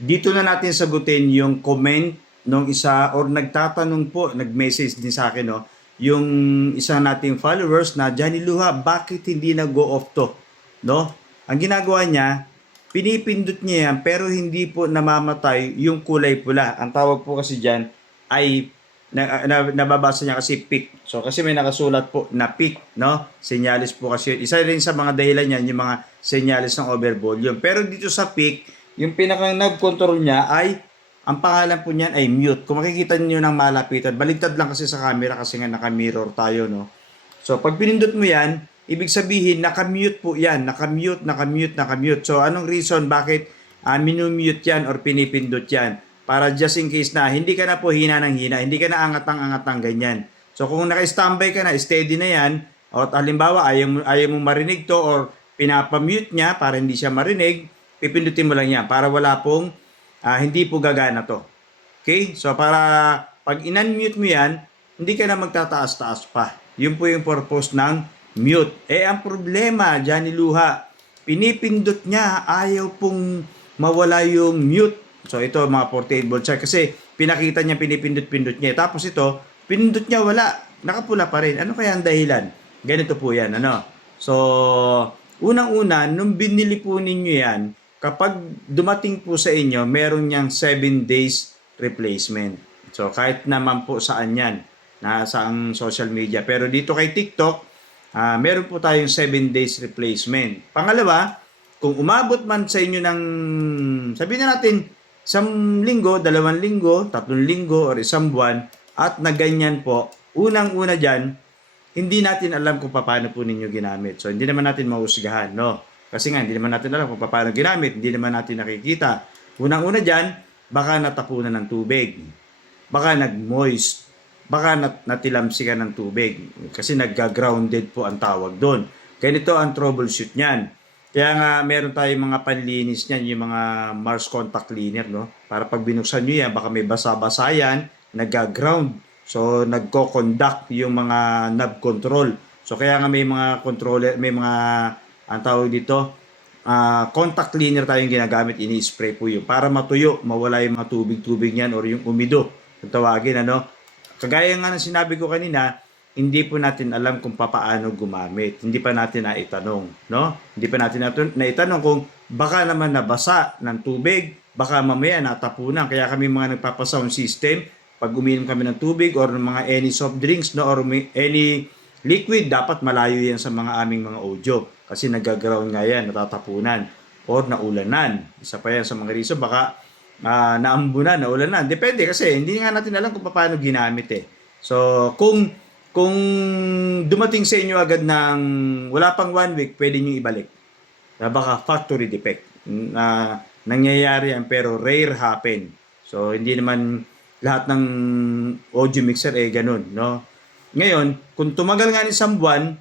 Dito na natin sagutin yung comment nung isa or nagtatanong po, nag-message din sa akin, no? Yung isa nating followers na Johnny Luha, bakit hindi nag-go off to? No? Ang ginagawa niya, pinipindot niya yan pero hindi po namamatay yung kulay pula. Ang tawag po kasi diyan ay nababasa niya kasi peak. So kasi may nakasulat po na peak, no? Senyales po kasi yun. Isa rin sa mga dahilan niyan yung mga senyales ng overvolume. Pero dito sa peak, yung pinakang nag-control niya ay ang pangalan po niyan ay mute. Kung makikita niyo ng malapitan, baligtad lang kasi sa camera kasi nga naka-mirror tayo, no? So pag pinindot mo yan, ibig sabihin naka-mute po yan, naka-mute, naka-mute, naka-mute. So anong reason bakit minumute yan or pinipindot yan? Para just in case na hindi ka na po hina ng hina, hindi ka na angatang-angatang ganyan. So kung naka-standby ka na, steady na yan, o halimbawa ayaw mo marinig to or pinapamute niya para hindi siya marinig, pipindutin mo lang yan para wala pong hindi po gagana to. Okay? So para pag in-unmute mo yan, hindi ka na magtataas-taas pa. Yun po yung purpose ng mute. Eh ang problema, Johnny Luha, pinipindot niya, ayaw pong mawala yung mute. So ito mga 48 volt charge kasi pinakita niya pinipindot-pindot niya. Tapos ito, pinindot niya wala, nakapula pa rin. Ano kaya ang dahilan? Ganito po yan, ano? So, unang-una, nung binili po ninyo yan, kapag dumating po sa inyo, meron niyang 7 days replacement. So, kahit naman po saan yan, na saang social media. Pero dito kay TikTok, meron po tayong 7 days replacement. Pangalawa, kung umabot man sa inyo ng, sabihin na natin, 1 linggo, 2 linggo, 3 linggo, or 1 buwan, at na ganyan po, unang-una dyan, hindi natin alam kung paano po ninyo ginamit. So, hindi naman natin mahusgahan, no? Kasi nga, hindi naman natin alam kung paano ginamit, hindi naman natin nakikita. Unang-una dyan, baka natapunan ng tubig, baka nag-moist, baka natilamsikan ng tubig, kasi nagga-grounded po ang tawag doon. Ganito ang troubleshoot niyan. Kaya nga, meron tayong mga panlinis niyan, yung mga Mars contact cleaner, no? Para pag binuksan nyo yan, baka may basa-basa yan, nagga-ground. So, nagko-conduct yung mga knob control. So, kaya nga may mga controller, may mga, ang tawag dito, contact cleaner tayong ginagamit, ini-spray po yun. Para matuyo, mawala yung mga tubig-tubig niyan or yung umido. Kung tawagin, ano? Kagaya nga ng sinabi ko kanina, hindi po natin alam kung paano gumamit. Hindi pa natin naitanong, no? Hindi pa natin naitanong kung baka naman nabasa ng tubig, baka mamaya natapunan. Kaya kami mga nagpapasound system, pag uminom kami ng tubig or ng mga any soft drinks, no, or any liquid, dapat malayo yan sa mga aming mga audio. Kasi nag-ground nga yan, natatapunan or naulanan. Isa pa yan sa mga reason, baka naambunan, naulanan. Depende kasi hindi nga natin alam kung paano ginamit eh. So, kung dumating sa inyo agad ng wala pang 1 week, pwede nyo ibalik. Baka factory defect. Nangyayari yan pero rare happen. So, hindi naman lahat ng audio mixer ganun, no? Ngayon, kung tumagal nga ng 1 buwan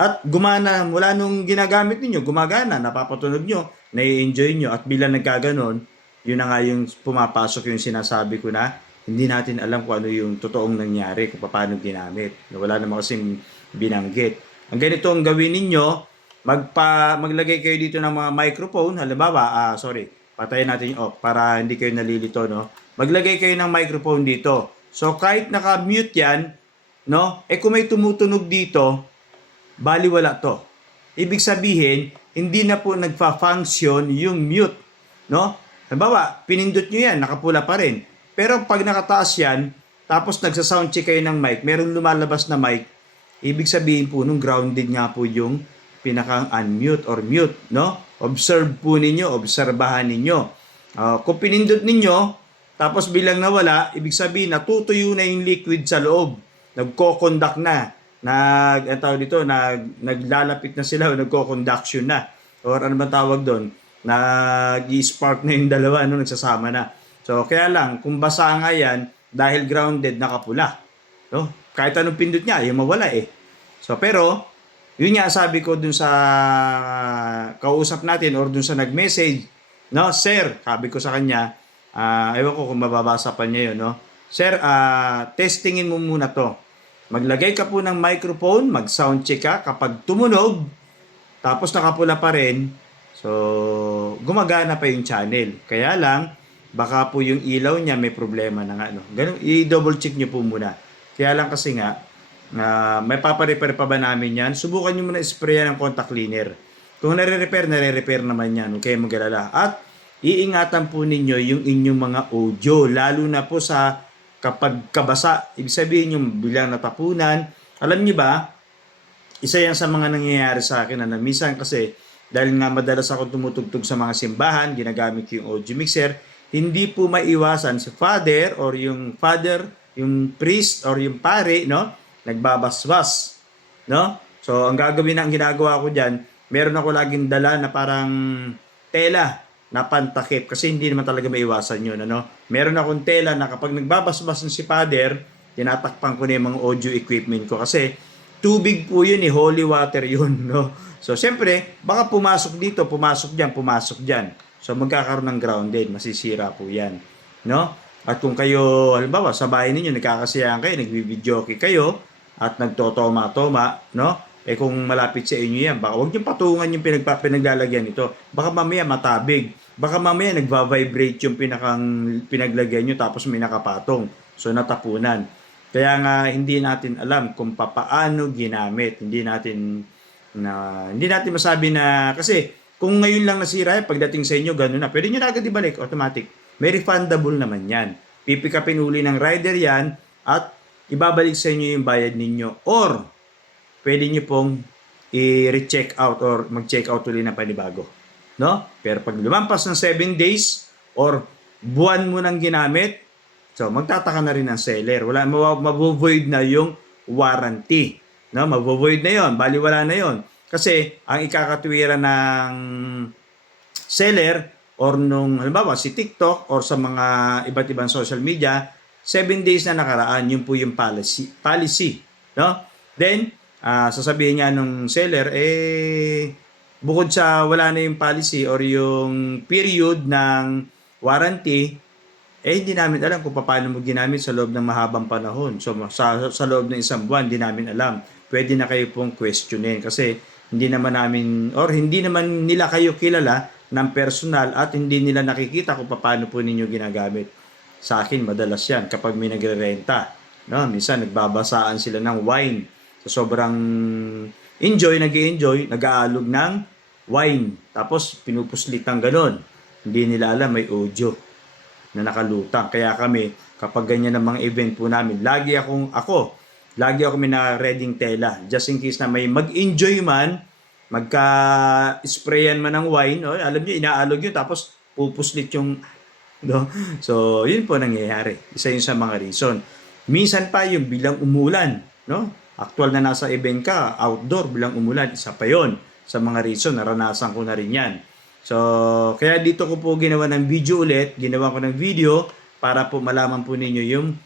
at gumana, mula nung ginagamit niyo, gumagana, napapatunog nyo, nai-enjoy nyo at bilang nagkaganon, yun na nga yung pumapasok yung sinasabi ko na hindi natin alam kung ano yung totoong nangyari, kung paano ginamit. Wala naman kasing binanggit. Ang ganito ang gawin ninyo, maglagay kayo dito ng mga microphone, halimbawa, patayin natin yung off para hindi kayo nalilito, no? Maglagay kayo ng microphone dito. So, kahit naka-mute yan, no? Kung may tumutunog dito, baliwala to. Ibig sabihin, hindi na po nagfa-function yung mute, no? Halimbawa, pinindot nyo yan, nakapula pa rin. Pero pag nakataas yan, tapos nagsa-sound check kayo ng mic, merong lumalabas na mic, ibig sabihin po, nung grounded nga po yung pinakang unmute or mute, no? Observe po ninyo, obserbahan ninyo. Kung pinindot ninyo, tapos bilang nawala, ibig sabihin natutuyo na yung liquid sa loob. Nagko-conduct na. Naglalapit na sila, nagko-conduction na. Or ano ba tawag doon? Nag-i-spark na yung dalawa, nagsasama na. So, kaya lang, kung basa nga yan, dahil grounded, nakapula. No? Kahit anong pindot niya, yung mawala eh. So, pero, yun nga sabi ko dun sa kausap natin or dun sa nag-message, no, sir, sabi ko sa kanya, ewan ko kung mababasa pa niya yun, no? Sir, testingin mo muna to. Maglagay ka po ng microphone, mag-sound check ka. Kapag tumunog, tapos nakapula pa rin, So, gumagana pa yung channel. Kaya lang, baka po yung ilaw niya may problema na nga. No? Ganun, i-double check nyo po muna. Kaya lang kasi nga, may paparepair pa ba namin yan? Subukan nyo muna sprayan ng contact cleaner. Kung nare-repair naman yan. Huwag kayong mag-alala. At iingatan po ninyo yung inyong mga audio. Lalo na po sa kapag kabasa. Ibig sabihin yung bilang natapunan. Alam niyo ba, isa yan sa mga nangyayari sa akin na minsan kasi dahil nga madalas ako tumutugtog sa mga simbahan, ginagamit ko yung audio mixer, hindi po maiwasan si father, yung priest or yung pare, no? Nagbabasbas, no? So, ang ang ginagawa ko diyan, meron ako laging dala na parang tela na pantakip kasi hindi naman talaga maiwasan yun, ano? Meron akong tela na kapag nagbabasbas ng si father, tinatakpan ko na yung mga audio equipment ko kasi tubig po yun, holy water yun, no? So, siyempre, baka pumasok dito, pumasok dyan. So, magkakaroon ng grounded, masisira po yan, no? At kung kayo, halimbawa, sa bahay ninyo, nagkakasiyahan kayo, nagbibidyoke kayo, at nagtotoma-toma, no? Eh kung malapit sa inyo yan, baka huwag niyong patungan yung pinaglalagyan nito. Baka mamaya matabig. Baka mamaya nagva-vibrate yung pinaglagyan nyo tapos may nakapatong. So, natapunan. Kaya nga hindi natin alam kung papaano ginamit. Hindi natin masabi na kasi kung ngayon lang nasira pagdating sa inyo gano'n na. Pwede niyo na agad ibalik automatic. May refundable naman 'yan. Pipikapin uli ng rider 'yan at ibabalik sa inyo yung bayad ninyo or pwede niyo pong i-recheck out or mag-check out ulit ng panibago. No? Pero pag lumampas ng 7 days or buwan mo nang ginamit, so, magtataka na rin ang seller. Mabo-void na yung warranty. No? Mabo-void na yon, baliwala na yon. Kasi, ang ikakatwiran ng seller or nung, halimbawa, si TikTok or sa mga iba't ibang social media, 7 days na nakaraan, yun po yung policy. No? Then, sasabihin niya nung seller, bukod sa wala na yung policy or yung period ng warranty, hindi namin alam kung paano mo ginamit sa loob ng mahabang panahon. So, sa loob ng isang buwan, hindi namin alam. Pwede na kayo pong questionin kasi hindi naman nila kayo kilala ng personal at hindi nila nakikita kung paano po ninyo ginagamit. Sa akin, madalas yan kapag may nagre-renta. No? Minsan, nagbabasaan sila ng wine. So, sobrang nag-i-enjoy, nag-aalog ng wine. Tapos, pinupuslit ng ganon. Hindi nila alam may audio na nakalutang. Kaya kami, kapag ganyan ng mga event po namin, lagi ako may naka-reading tela. Just in case na may mag-enjoy man, magka-sprayan man ng wine, alam nyo, inaalog yun, tapos pupuslit yung, no? So, yun po nangyayari. Isa yun sa mga reason. Minsan pa yung bilang umulan, no? Actual na nasa event ka, outdoor, bilang umulan, isa pa yun. Sa mga reason, naranasan ko na rin yan. So, kaya dito ko po ginawa ng video ulit. Ginawa ko ng video para po malaman po ninyo yung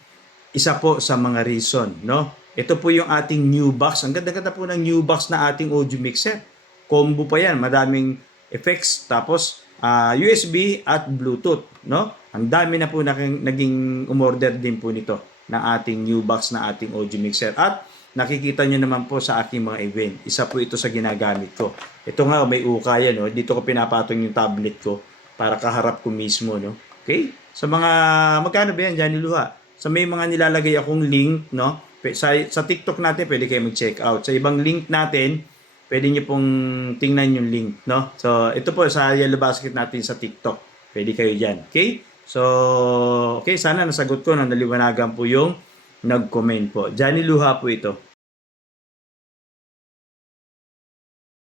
isa po sa mga reason, no? Ito po yung ating new box. Ang ganda-ganda po ng new box na ating audio mixer. Combo pa yan. Madaming effects. Tapos, USB at Bluetooth, no? Ang dami na po naging umorder din po nito na ating new box na ating audio mixer. At nakikita nyo naman po sa aking mga event. Isa po ito sa ginagamit ko. Ito nga, may ukaya, no? Dito ko pinapatong yung tablet ko para kaharap ko mismo, no? Okay? Sa mga, magkano ba yan, Johnny Luha? Sa may mga nilalagay akong link, no? Sa TikTok natin, pwede kayo mag-check out. Sa ibang link natin, pwede nyo pong tingnan yung link, no? So, ito po sa Yellow Basket natin sa TikTok. Pwede kayo dyan. Okay? So, okay, sana nasagot ko na naliwanagan po yung nag-comment po. Johnny Luha po ito.